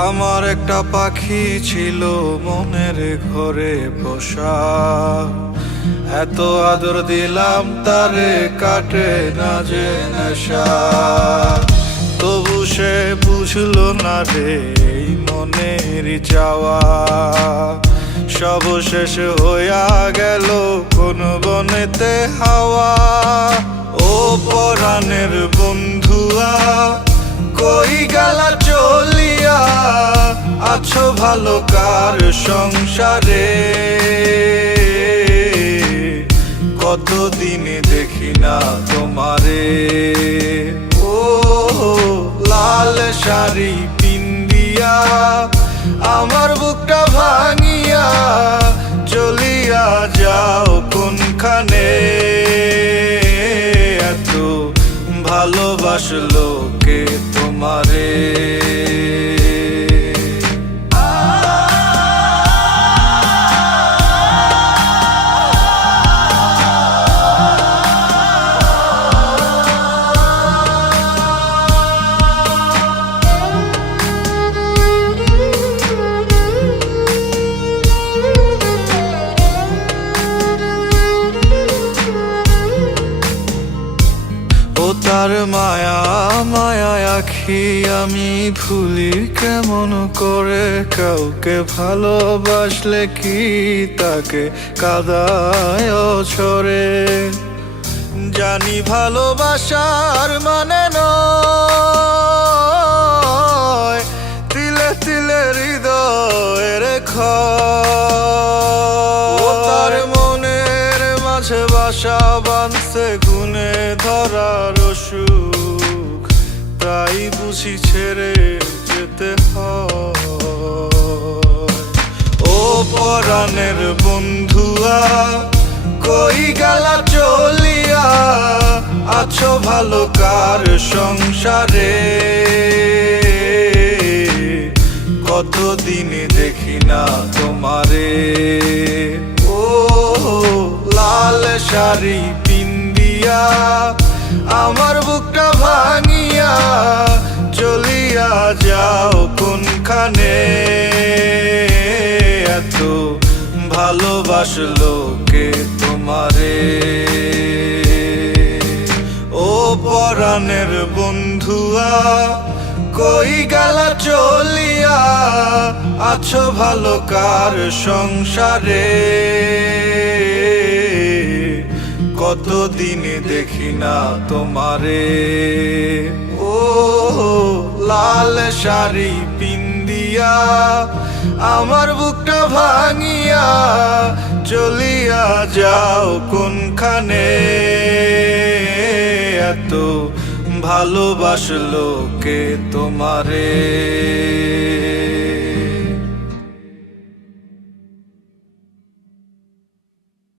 আমার একটা পাখি ছিল মনের ঘরে পোষা, এত আদর দিলাম তারে কাটে না যে নেশা। তবু সে বুঝলো না রে এই মনের চাওয়া, সব শেষ হইয়া গেল কোন বনেতে হাওয়া। ও পরাণের বন্ধুয়া কই গেলা চলিয়া, আছো ভালো কার সংসারে? কতদিন দেখি না তোমারে। ও লাল শাড়ি পিন্দিয়া আমার বুকটা ভাঙিয়া চলিয়া যাও কোনখানে? এত ভালোবাসলো কে তোমারে? তার মায়া মায়া আখি আমি ভুলি কেমন করে? কাউকে ভালোবাসলে কি তাকে কাদায় ছড়ে? জানি ভালোবাসার মানে নয় তিলে তিলে হৃদয়ের ক্ষয়। তার মনের মাঝে বাসা বাঁধছে গুনে ধরার সুখ, তাই বুঝি ছেড়ে যেতে হয়। ও পরাণের বন্ধুয়া কই গেলা চলিয়া, আছো ভালো কার সংসারে? কতদিন দেখি না তোমারে। ও লাল শাড়ি পিন্দিয়া আমার বুকটা ভাঙিয়া চলিয়া যাও কোনখানে? এত ভালোবাসলো কে তোমারে? ও পরাণের বন্ধুয়া কই গেলা চলিয়া, আছো ভালো কার সংসারে? কতদিন দেখি না তোমারে। ও লাল শাড়ি পিন্দিয়া আমার বুকটা ভাঙিয়া চলিয়া যাও কোনখানে? এত ভালোবাসলো কে তোমারে?